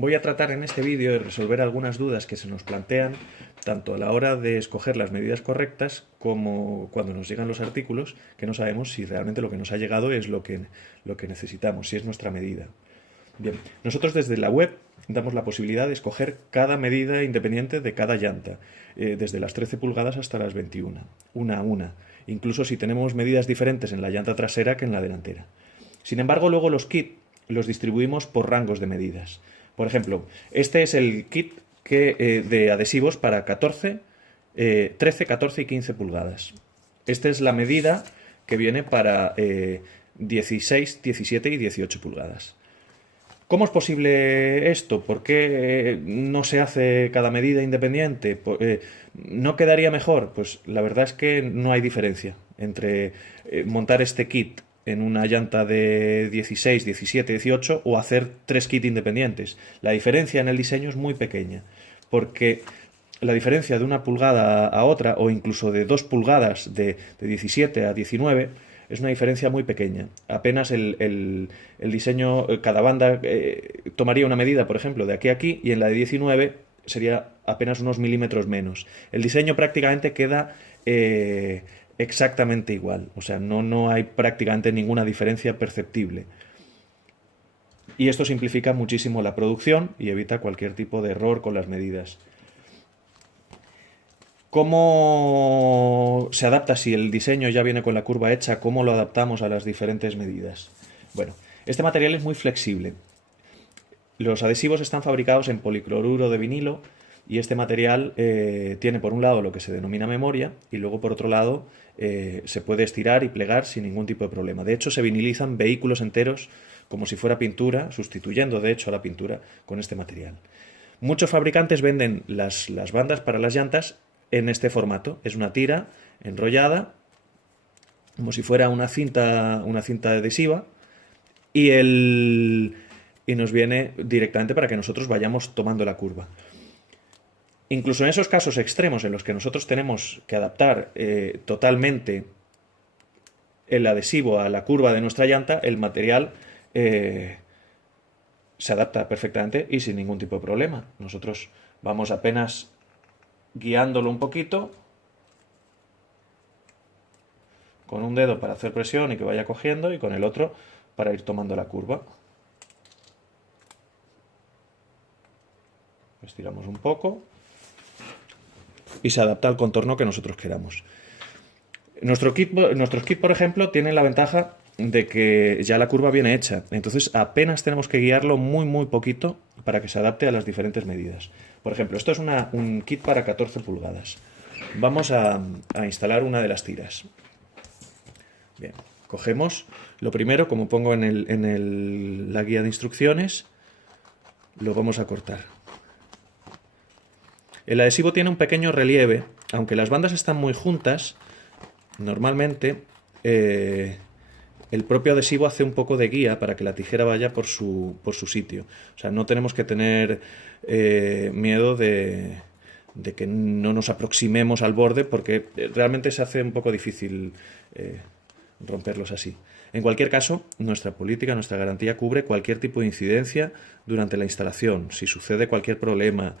Voy a tratar en este vídeo de resolver algunas dudas que se nos plantean tanto a la hora de escoger las medidas correctas como cuando nos llegan los artículos que no sabemos si realmente lo que nos ha llegado es lo que necesitamos, si es nuestra medida. Bien, nosotros desde la web damos la posibilidad de escoger cada medida independiente de cada llanta, desde las 13 pulgadas hasta las 21, una a una, incluso si tenemos medidas diferentes en la llanta trasera que en la delantera. Sin embargo, luego los kits los distribuimos por rangos de medidas. Por ejemplo, este es el kit de adhesivos para 13, 14 y 15 pulgadas. Esta es la medida que viene para 16, 17 y 18 pulgadas. ¿Cómo es posible esto? ¿Por qué no se hace cada medida independiente? ¿No quedaría mejor? Pues la verdad es que no hay diferencia entre montar este kit en una llanta de 16, 17, 18 o hacer 3 kits independientes. La diferencia en el diseño es muy pequeña, porque la diferencia de una pulgada a otra, o incluso de 2 pulgadas de 17 a 19, es una diferencia muy pequeña. Apenas el diseño, cada banda tomaría una medida, por ejemplo, de aquí a aquí, y en la de 19 sería apenas unos milímetros menos. El diseño prácticamente queda exactamente igual, o sea, no hay prácticamente ninguna diferencia perceptible. Y esto simplifica muchísimo la producción y evita cualquier tipo de error con las medidas. ¿Cómo se adapta si el diseño ya viene con la curva hecha? ¿Cómo lo adaptamos a las diferentes medidas? Bueno, este material es muy flexible. Los adhesivos están fabricados en policloruro de vinilo y este material tiene por un lado lo que se denomina memoria y luego por otro lado se puede estirar y plegar sin ningún tipo de problema. De hecho, se vinilizan vehículos enteros como si fuera pintura, sustituyendo de hecho a la pintura con este material. Muchos fabricantes venden las bandas para las llantas en este formato. Es una tira enrollada, como si fuera una cinta adhesiva, y nos viene directamente para que nosotros vayamos tomando la curva. Incluso en esos casos extremos en los que nosotros tenemos que adaptar totalmente el adhesivo a la curva de nuestra llanta, el material se adapta perfectamente y sin ningún tipo de problema. Nosotros vamos apenas guiándolo un poquito con un dedo para hacer presión y que vaya cogiendo y con el otro para ir tomando la curva. Estiramos un poco y se adapta al contorno que nosotros queramos. Nuestros kits, por ejemplo, tienen la ventaja de que ya la curva viene hecha, entonces apenas tenemos que guiarlo muy poquito para que se adapte a las diferentes medidas. Por ejemplo, esto es un kit para 14 pulgadas. Vamos a instalar una de las tiras. Bien, cogemos lo primero, como pongo en la guía de instrucciones, lo vamos a cortar. El adhesivo tiene un pequeño relieve, aunque las bandas están muy juntas, normalmente el propio adhesivo hace un poco de guía para que la tijera vaya por su sitio. O sea, no tenemos que tener miedo de que no nos aproximemos al borde, porque realmente se hace un poco difícil romperlos así. En cualquier caso, nuestra política, nuestra garantía cubre cualquier tipo de incidencia durante la instalación. Si sucede cualquier problema,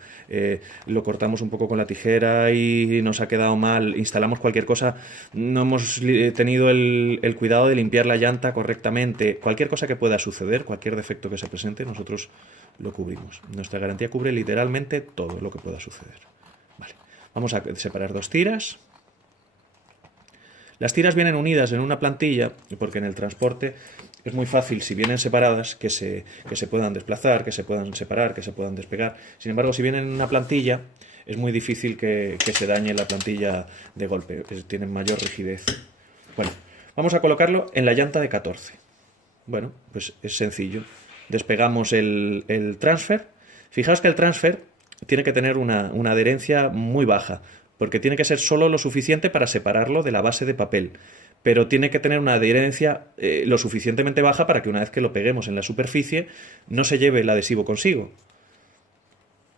lo cortamos un poco con la tijera y nos ha quedado mal, instalamos cualquier cosa, no hemos tenido el cuidado de limpiar la llanta correctamente, cualquier cosa que pueda suceder, cualquier defecto que se presente, nosotros lo cubrimos. Nuestra garantía cubre literalmente todo lo que pueda suceder. Vale. Vamos a separar 2 tiras. Las tiras vienen unidas en una plantilla porque en el transporte es muy fácil, si vienen separadas, que se puedan desplazar, que se puedan separar, que se puedan despegar. Sin embargo, si vienen en una plantilla, es muy difícil que se dañe la plantilla de golpe, tienen mayor rigidez. Bueno, vamos a colocarlo en la llanta de 14. Bueno, pues es sencillo. Despegamos el transfer. Fijaos que el transfer tiene que tener una adherencia muy baja, porque tiene que ser solo lo suficiente para separarlo de la base de papel, pero tiene que tener una adherencia lo suficientemente baja para que una vez que lo peguemos en la superficie no se lleve el adhesivo consigo.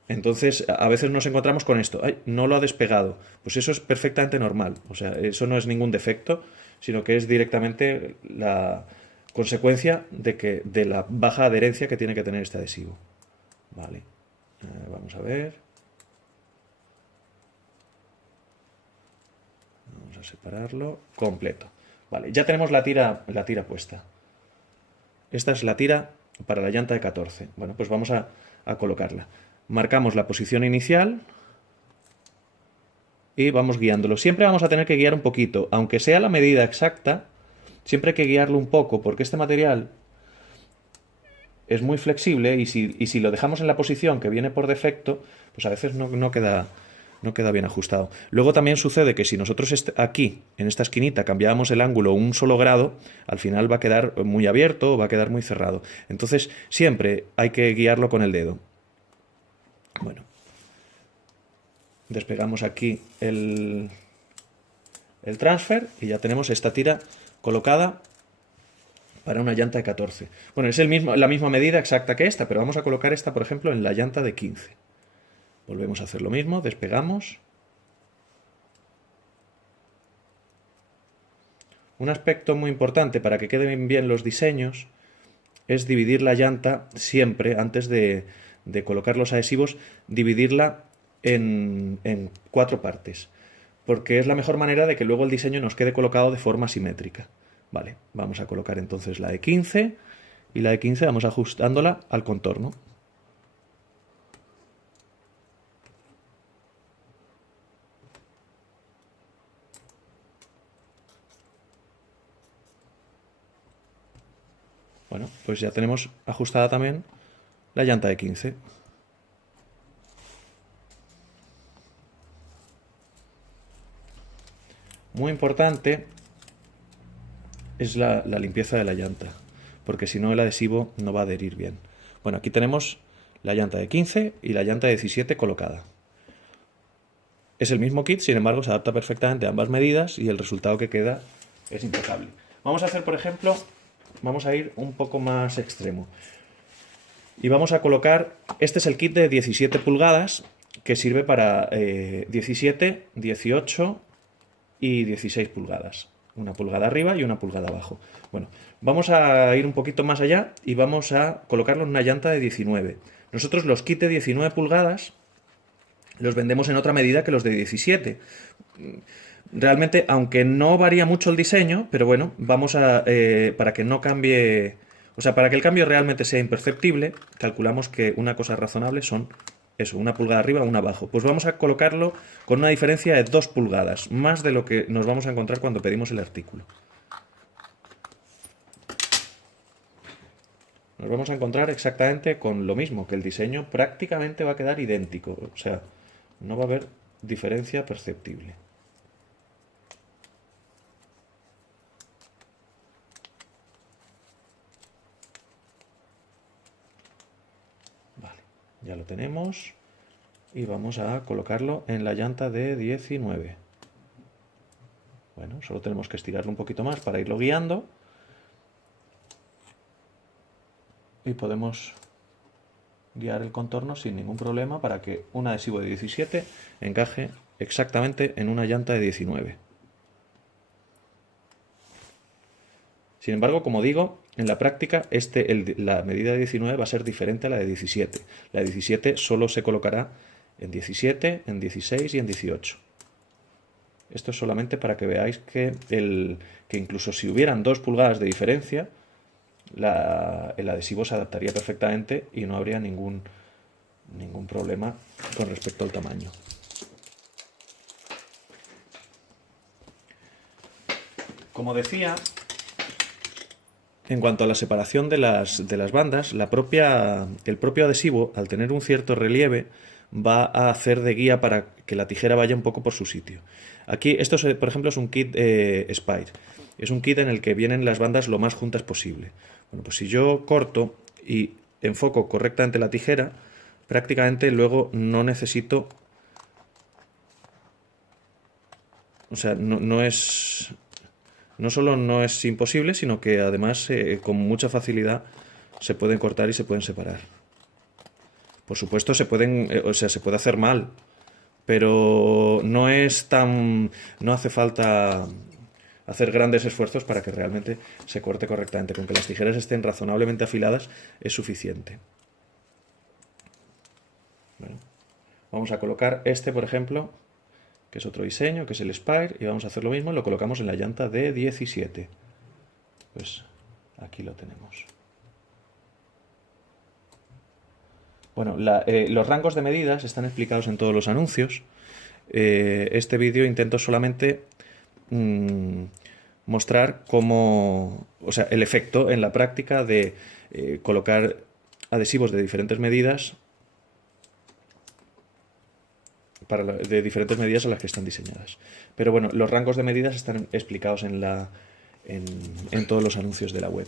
Entonces, a veces nos encontramos con esto, ¡ay, no lo ha despegado! Pues eso es perfectamente normal, o sea, eso no es ningún defecto, sino que es directamente la consecuencia de la baja adherencia que tiene que tener este adhesivo. Vale, vamos a ver. Vamos a separarlo completo. Vale, ya tenemos la tira puesta. Esta es la tira para la llanta de 14. Bueno, pues vamos a colocarla. Marcamos la posición inicial y vamos guiándolo. Siempre vamos a tener que guiar un poquito, aunque sea la medida exacta, siempre hay que guiarlo un poco, porque este material es muy flexible y si lo dejamos en la posición que viene por defecto, pues a veces no queda bien ajustado. Luego también sucede que si nosotros aquí, en esta esquinita, cambiábamos el ángulo un solo grado, al final va a quedar muy abierto o va a quedar muy cerrado. Entonces siempre hay que guiarlo con el dedo. Bueno, despegamos aquí el transfer y ya tenemos esta tira colocada para una llanta de 14. Bueno, es la misma medida exacta que esta, pero vamos a colocar esta, por ejemplo, en la llanta de 15. Volvemos a hacer lo mismo, despegamos. Un aspecto muy importante para que queden bien los diseños es dividir la llanta siempre, antes de colocar los adhesivos, dividirla en 4 partes, porque es la mejor manera de que luego el diseño nos quede colocado de forma simétrica. Vale, vamos a colocar entonces la de 15 y la de 15 vamos ajustándola al contorno. Bueno, pues ya tenemos ajustada también la llanta de 15. Muy importante es la limpieza de la llanta, porque si no el adhesivo no va a adherir bien. Bueno, aquí tenemos la llanta de 15 y la llanta de 17 colocada. Es el mismo kit, sin embargo se adapta perfectamente a ambas medidas y el resultado que queda es impecable. Vamos a hacer, por ejemplo, vamos a ir un poco más extremo. Y vamos a colocar, este es el kit de 17 pulgadas, que sirve para 17, 18 y 16 pulgadas. Una pulgada arriba y una pulgada abajo. Bueno, vamos a ir un poquito más allá y vamos a colocarlo en una llanta de 19. Nosotros los kits de 19 pulgadas los vendemos en otra medida que los de 17. Realmente, aunque no varía mucho el diseño, pero bueno, vamos a, para que no cambie, o sea, para que el cambio realmente sea imperceptible, calculamos que una cosa razonable son eso, una pulgada arriba, una abajo. Pues vamos a colocarlo con una diferencia de 2 pulgadas, más de lo que nos vamos a encontrar cuando pedimos el artículo. Nos vamos a encontrar exactamente con lo mismo, que el diseño prácticamente va a quedar idéntico, o sea, no va a haber diferencia perceptible. Vale, ya lo tenemos y vamos a colocarlo en la llanta de 19. Bueno, solo tenemos que estirarlo un poquito más para irlo guiando y podemos guiar el contorno sin ningún problema para que un adhesivo de 17 encaje exactamente en una llanta de 19. Sin embargo, como digo, en la práctica la medida de 19 va a ser diferente a la de 17. La de 17 solo se colocará en 17, en 16 y en 18. Esto es solamente para que veáis que incluso si hubieran 2 pulgadas de diferencia, el adhesivo se adaptaría perfectamente y no habría ningún problema con respecto al tamaño. Como decía, en cuanto a la separación de las bandas, el propio adhesivo, al tener un cierto relieve, va a hacer de guía para que la tijera vaya un poco por su sitio. Aquí, esto por ejemplo es un kit Spire. Es un kit en el que vienen las bandas lo más juntas posible. Bueno, pues si yo corto y enfoco correctamente la tijera, prácticamente luego no necesito... O sea, no solo no es imposible, sino que además con mucha facilidad se pueden cortar y se pueden separar. Por supuesto se puede hacer mal, pero no hace falta hacer grandes esfuerzos para que realmente se corte correctamente. Con que las tijeras estén razonablemente afiladas es suficiente. Bueno, vamos a colocar este, por ejemplo, que es otro diseño, que es el Spire, y vamos a hacer lo mismo, lo colocamos en la llanta de 17. Pues aquí lo tenemos. Bueno, los rangos de medidas están explicados en todos los anuncios. Este vídeo intento solamente mostrar cómo, o sea, el efecto en la práctica de colocar adhesivos de diferentes medidas de diferentes medidas a las que están diseñadas. Pero bueno, los rangos de medidas están explicados en todos los anuncios de la web.